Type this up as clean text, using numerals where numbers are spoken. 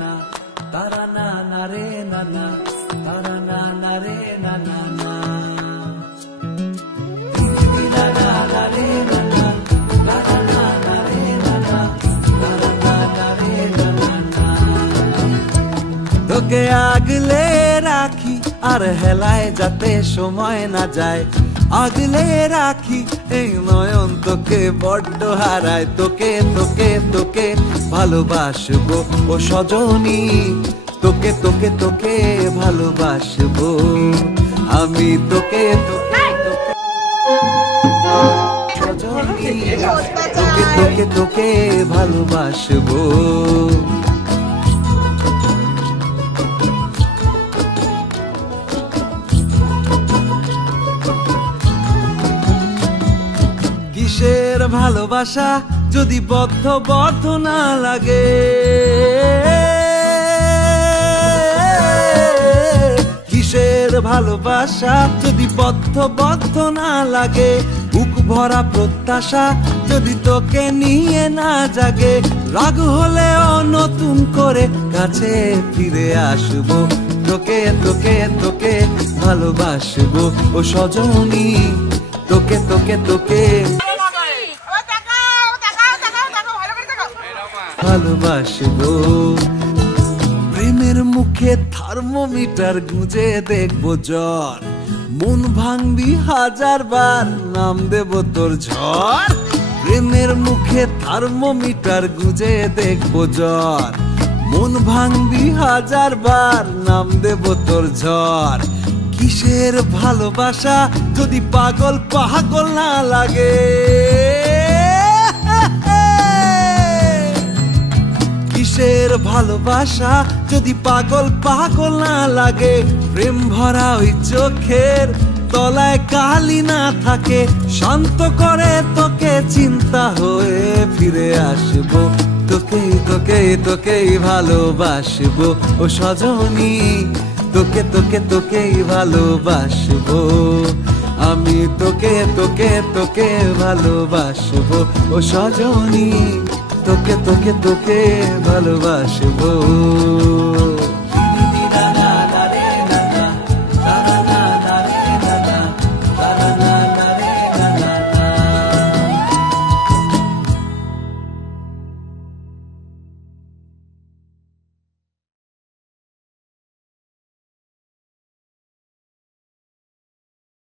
না তারা না না রে না না তারা না না রে না না না না না রে না না তারা না না রে না না তারা না না রে না না। তোকে আগলে রাখি আর হেলায় যাতে সময় না যায়, আগলে রাখি এই নয়ন তোকে বড্ড হারায়। তোকে তোকে তোকে ভালোবাসবো ও সজনী, তোকে তোকে তোকে ভালোবাসবো আমি, তোকে তোকে তোকে সজনী, তোকে তোকে তোকে ভালোবাসবো। কিসের ভালোবাসা যদি বদ্ধ বদ্ধ না লাগে, কিসের ভালোবাসা যদি বদ্ধ বদ্ধ না লাগে, বুক ভরা প্রত্যাশা যদি তোকে নিয়ে না জাগে, রাগ হলেও নতুন করে কাছে ফিরে আসবো, তোকে তোকে তোকে ভালোবাসবো ও সজনী, তোকে তোকে তোকে ভালোবাসবো। প্রেমের মুখে থার্মোমিটার গুঁজে দেখবো জ্বর, মন ভাঙবি হাজার বার নাম দেব তোর ঝড়। প্রেমের মুখে থার্মোমিটার গুঁজে দেখবো জ্বর, মন ভাঙবি হাজার বার নাম দেব তোর ঝড়। কিসের ভালোবাসা যদি পাগল পাগল না লাগে, কিসের ভালোবাসা যদি পাগল পাগল না লাগে, প্রেম ভরা ওই চোখের তলায় কালি না থাকে, শান্ত করে তোকে চিন্তা হয়ে ফিরে আসবো, তোকে তোকে তোকেই ভালোবাসবো ও সজনী, তোকে তোকে তোকেই ভালোবাসবো আমি, তোকে তোকে তোকে ভালোবাসবো ও সজনী, তোকে তোকে তোকে ভালোবাসবো।